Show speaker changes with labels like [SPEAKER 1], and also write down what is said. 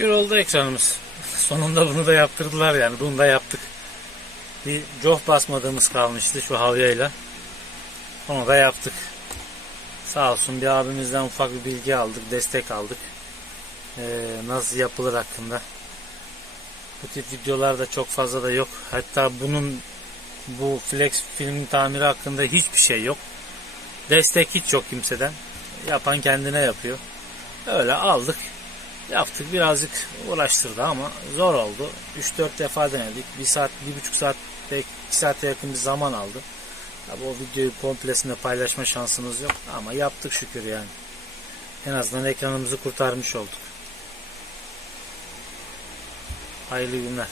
[SPEAKER 1] Şükür oldu ekranımız. Sonunda bunu da yaptırdılar yani. Bunu da yaptık. Bir cof basmadığımız kalmıştı şu havyayla. Onu da yaptık. Sağ olsun bir abimizden ufak bir bilgi aldık, destek aldık. Ee, nasıl yapılır hakkında. Bu tip videolar da çok fazla da yok. Hatta bunun bu flex filmin tamiri hakkında hiçbir şey yok. Destek hiç yok kimseden. Yapan kendine yapıyor. Öyle aldık. Yaptık birazcık uğraştırdı ama zor oldu. 3-4 defa denedik. 1 saat, 1,5 saat, 2 saate yakın bir zaman aldı. Tabi o videoyu komplesinde paylaşma şansımız yok ama yaptık şükür yani. En azından ekranımızı kurtarmış olduk. Hayırlı günler.